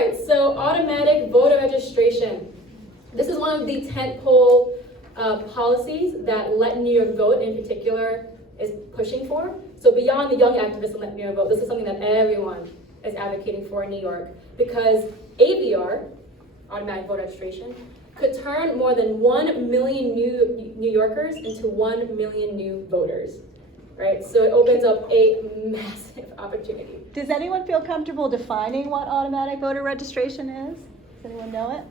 right, so automatic voter registration. This is one of the tentpole policies that Let New York Vote in particular is pushing for. So beyond the young activists in Let New York Vote, this is something that everyone is advocating for in New York, because AVR, automatic voter registration, could turn more than 1 million New Yorkers into 1 million new voters, right? So it opens up a massive opportunity. Does anyone feel comfortable defining what automatic voter registration is? Does anyone know it?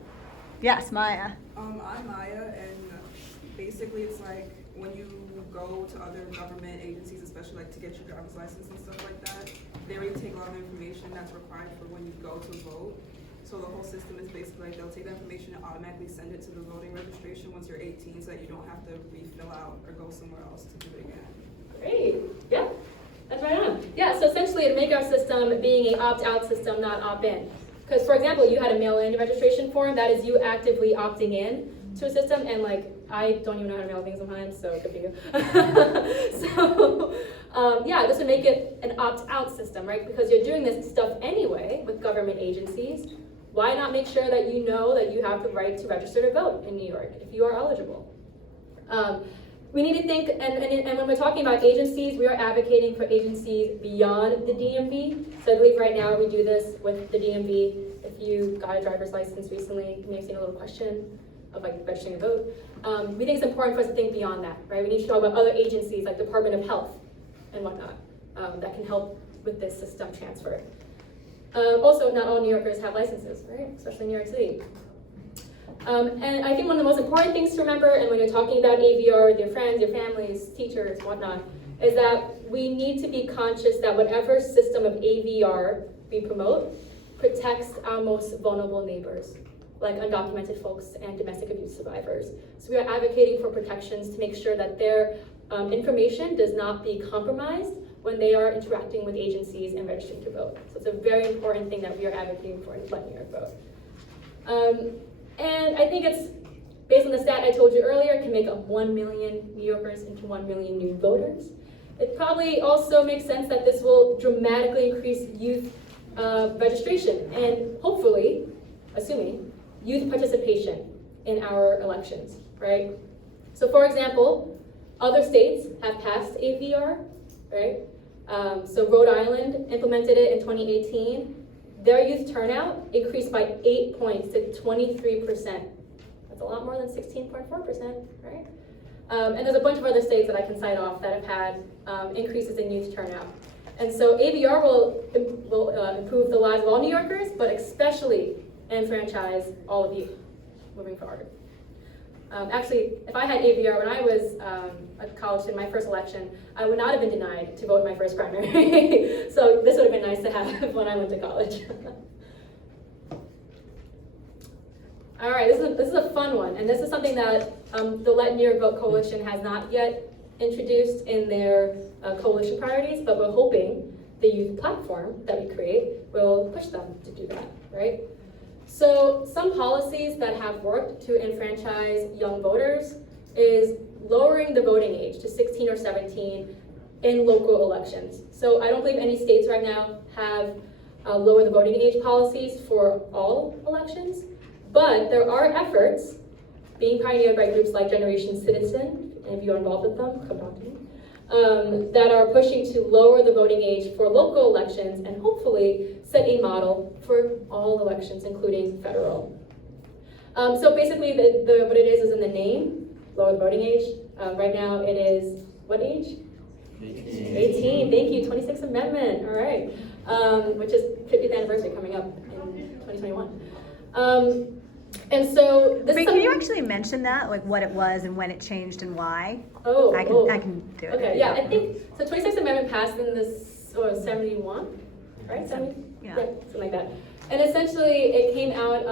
Yes, Maya. I'm Maya, and basically it's like when you go to other government agencies, especially like to get your driver's license and stuff like that, they already take a lot of information that's required for when you go to vote. So the whole system is basically like they'll take that information and automatically send it to the voting registration once you're 18, so that you don't have to refill out or go somewhere else to do it again. Great, yeah, that's right on. Yeah, so essentially it'd make our system being an opt-out system, not opt-in. Because for example, you had a mail-in registration form, that is you actively opting in to a system, and like, I don't even know how to mail things sometimes, so good for you. So, yeah, this would make it an opt-out system, right? Because you're doing this stuff anyway with government agencies. Why not make sure that you know that you have the right to register to vote in New York if you are eligible? We need to think, and when we're talking about agencies, we are advocating for agencies beyond the DMV. So I believe right now we do this with the DMV. If you got a driver's license recently, you may have seen a little question of like registering to vote. We think it's important for us to think beyond that, right? We need to talk about other agencies like Department of Health and whatnot that can help with this system transfer. Also, not all New Yorkers have licenses, right? Especially in New York City. And I think one of the most important things to remember, and when you're talking about AVR with your friends, your families, teachers, whatnot, is that we need to be conscious that whatever system of AVR we promote protects our most vulnerable neighbors, like undocumented folks and domestic abuse survivors. So we are advocating for protections to make sure that their information does not be compromised when they are interacting with agencies and registering to vote. So it's a very important thing that we are advocating for in Let New York Vote. And I think it's, based on the stat I told you earlier, it can make up 1 million New Yorkers into 1 million new voters. It probably also makes sense that this will dramatically increase youth registration and hopefully, assuming, youth participation in our elections, right? So for example, other states have passed AVR, right? So Rhode Island implemented it in 2018. Their youth turnout increased by 8 points to 23%. That's a lot more than 16.4%, right? And there's a bunch of other states that I can cite off that have had increases in youth turnout. And so AVR will improve the lives of all New Yorkers, but especially enfranchise all of you moving forward. Actually, if I had AVR when I was a college student, my first election, I would not have been denied to vote in my first primary. So this would have been nice to have when I went to college. All right, this is a fun one, and this is something that the Let New York Vote Coalition has not yet introduced in their coalition priorities, but we're hoping the youth platform that we create will push them to do that, right? So some policies that have worked to enfranchise young voters is lowering the voting age to 16 or 17 in local elections. So I don't believe any states right now have lower the voting age policies for all elections, but there are efforts being pioneered by groups like Generation Citizen, and if you're involved with them, come talk to me, that are pushing to lower the voting age for local elections and hopefully set a model for all elections, including federal. So basically, what it is in the name, lower the voting age. Right now it is, what age? 18, thank you, 26th Amendment, all right. Which is 50th anniversary coming up in 2021. And so this Can you actually mention that, like what it was and when it changed and why? Oh, I can do it. Okay, yeah, I think, so 26th Amendment passed in this, 71, right? 70? Yeah. Something like that. And essentially it came out,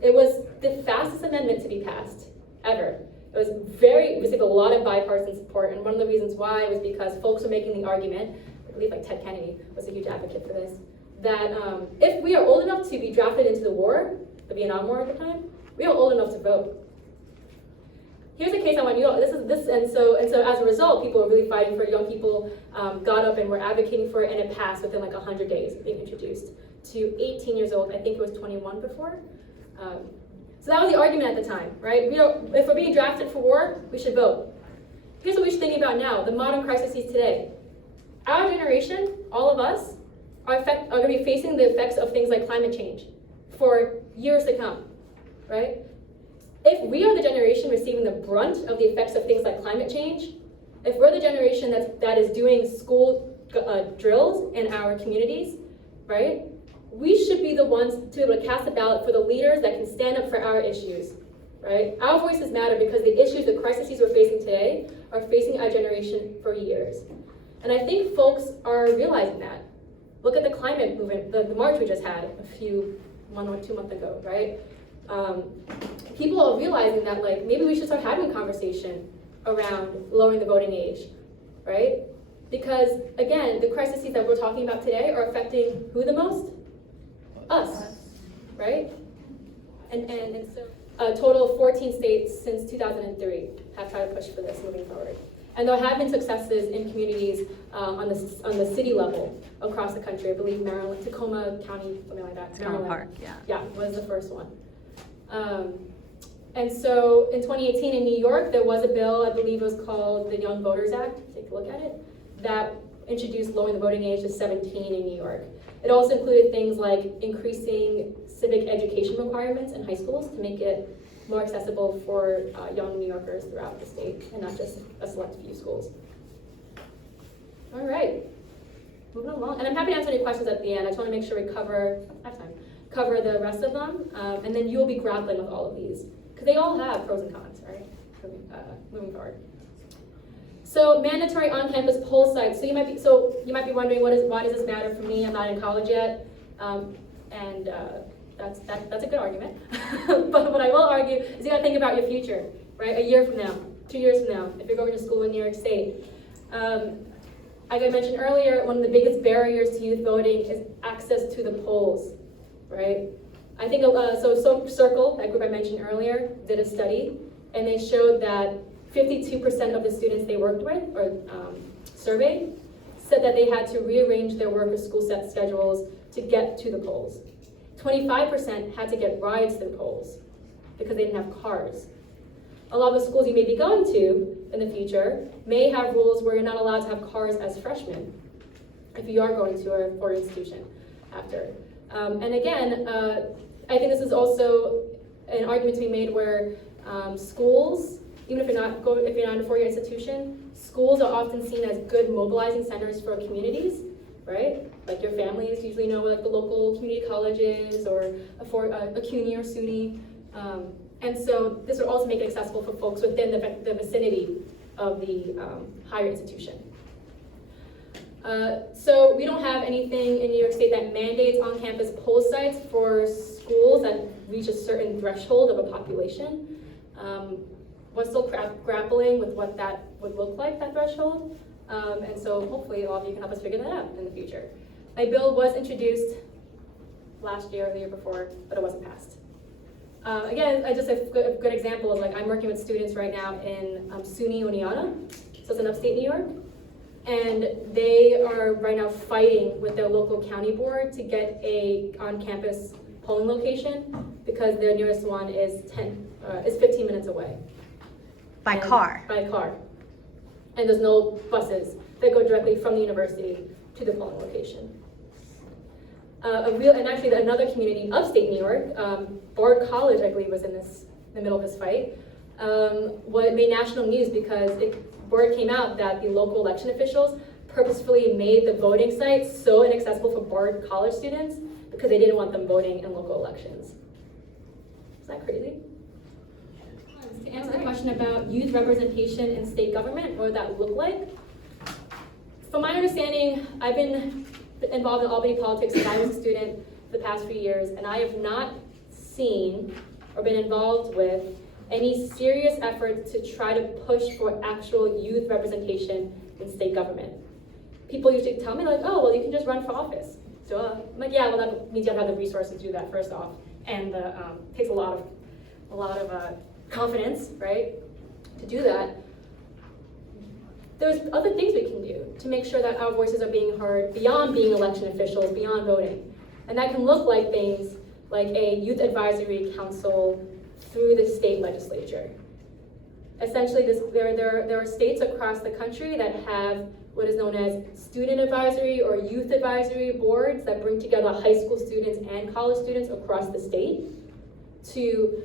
it was the fastest amendment to be passed ever. It received a lot of bipartisan support, and one of the reasons why was because folks were making the argument, I believe like Ted Kennedy was a huge advocate for this, that if we are old enough to be drafted into the war, the Vietnam War at the time, we are old enough to vote. here's a case I want you all, and so as a result, people are really fighting for it. Young people got up and were advocating for it, and it passed within like 100 days of being introduced to 18 years old. I think it was 21 before. So that was the argument at the time, right? If we're being drafted for war, we should vote. Here's what we should think about now, the modern crises today. Our generation, all of us, are going to be facing the effects of things like climate change for years to come, right? If we are the generation receiving the brunt of the effects of things like climate change, if we're the generation that is doing school drills in our communities, right? We should be the ones to be able to cast a ballot for the leaders that can stand up for our issues, right? Our voices matter because the issues, the crises we're facing today are facing our generation for years. And I think folks are realizing that. Look at the climate movement, the march we just had one or 2 months ago, right? People are realizing that like maybe we should start having a conversation around lowering the voting age, right? Because again, the crises that we're talking about today are affecting who the most? Us, right? And so a total of 14 states since 2003 have tried to push for this moving forward. And there have been successes in communities on the city level across the country. I believe Maryland, Tacoma County, something like that. Tacoma Park, yeah. Yeah, was the first one. And so in 2018 in New York, there was a bill, I believe it was called the Young Voters Act, take a look at it, that introduced lowering the voting age to 17 in New York. It also included things like increasing civic education requirements in high schools to make it more accessible for young New Yorkers throughout the state and not just a select few schools. All right, moving along. And I'm happy to answer any questions at the end. I just want to make sure we cover the rest of them, and then you'll be grappling with all of these because they all have pros and cons, right? Moving forward. So mandatory on-campus poll sites. So you might be wondering why does this matter for me? I'm not in college yet, and that's a good argument. But what I will argue is you got to think about your future, right? A year from now, 2 years from now, if you're going to school in New York State. Like I mentioned earlier, one of the biggest barriers to youth voting is access to the polls, right? I think so Circle, that group I mentioned earlier, did a study, and they showed that 52% of the students they worked with or surveyed said that they had to rearrange their work or school set schedules to get to the polls. 25% had to get rides to the polls because they didn't have cars. A lot of the schools you may be going to in the future may have rules where you're not allowed to have cars as freshmen if you are going to a foreign institution after. And again, I think this is also an argument to be made where schools, even if you're not in a four-year institution, schools are often seen as good mobilizing centers for communities, right? Like your families usually know like the local community colleges or a CUNY or SUNY. And so this would also make it accessible for folks within the vicinity of the higher institution. So we don't have anything in New York State that mandates on-campus poll sites for schools that reach a certain threshold of a population. We're still grappling with what that would look like, that threshold. And so hopefully all of you can help us figure that out in the future. A bill was introduced last year or the year before, but it wasn't passed. Again, just a good example is like I'm working with students right now in SUNY Oneonta, so it's in upstate New York. And they are right now fighting with their local county board to get a on-campus polling location because their nearest one is 15 minutes away. By car? By car. And there's no buses that go directly from the university to the polling location. And actually another community, upstate New York, Bard College, I believe, was in the middle of this fight. What made national news because word came out that the local election officials purposefully made the voting site so inaccessible for Bard College students because they didn't want them voting in local elections. Is that crazy? To answer the question about youth representation in state government, what would that look like? From my understanding, I've been involved in Albany politics since I was a student for the past few years, and I have not seen or been involved with any serious efforts to try to push for actual youth representation in state government. People usually tell me like, oh, well, you can just run for office. So I'm like, yeah, well, that means you have to have the resources to do that first off, and takes a lot of confidence, right? to do that, there's other things we can do to make sure that our voices are being heard beyond being election officials, beyond voting. And that can look like things like a youth advisory council through the state legislature. Essentially, there are states across the country that have what is known as student advisory or youth advisory boards that bring together high school students and college students across the state to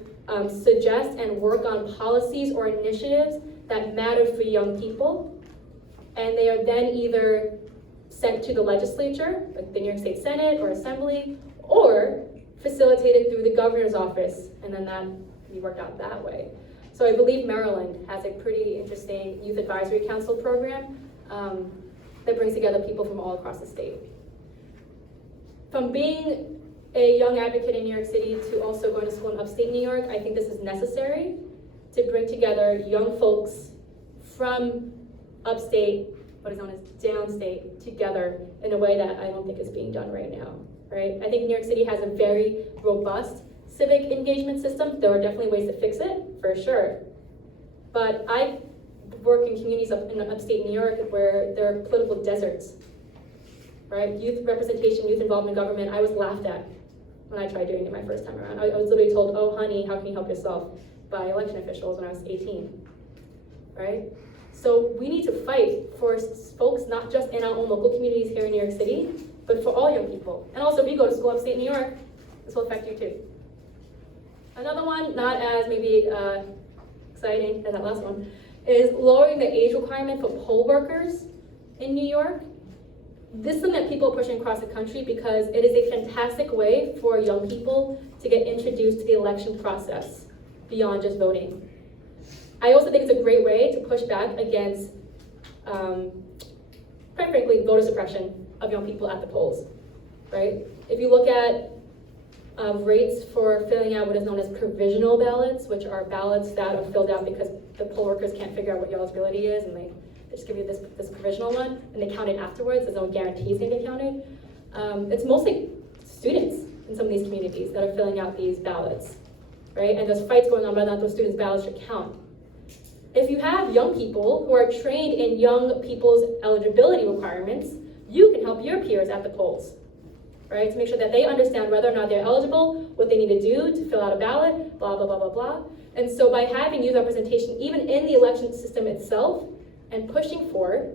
suggest and work on policies or initiatives that matter for young people. And they are then either sent to the legislature, like the New York State Senate or Assembly, or facilitated through the governor's office, and then that can be worked out that way. So I believe Maryland has a pretty interesting youth advisory council program that brings together people from all across the state. From being a young advocate in New York City to also going to school in upstate New York, I think this is necessary to bring together young folks from upstate, what is known as downstate, together in a way that I don't think is being done right now, right? I think New York City has a very robust civic engagement system. There are definitely ways to fix it, for sure. But I work in communities in upstate New York where there are political deserts, right? Youth representation, youth involvement in government, I was laughed at when I tried doing it my first time around. I was literally told, oh honey, how can you help yourself, by election officials when I was 18, right? So we need to fight for folks not just in our own local communities here in New York City, but for all young people. And also if you go to school upstate New York, this will affect you too. Another one, not as maybe exciting as that last one, is lowering the age requirement for poll workers in New York. This is something that people are pushing across the country because it is a fantastic way for young people to get introduced to the election process beyond just voting. I also think it's a great way to push back against, quite frankly, voter suppression of young people at the polls, right? If you look at rates for filling out what is known as provisional ballots, which are ballots that are filled out because the poll workers can't figure out what your eligibility is, and they just give you this provisional one, and they count it afterwards. There's no guarantee it's going to get counted. It's mostly students in some of these communities that are filling out these ballots, right? And there's fights going on whether or not those students' ballots should count. If you have young people who are trained in young people's eligibility requirements, you can help your peers at the polls, right? To make sure that they understand whether or not they're eligible, what they need to do to fill out a ballot, blah, blah, blah, blah, blah. And so by having youth representation, even in the election system itself, and pushing for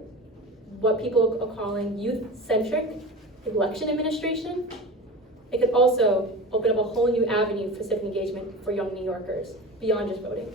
what people are calling youth-centric election administration, it could also open up a whole new avenue for civic engagement for young New Yorkers, beyond just voting.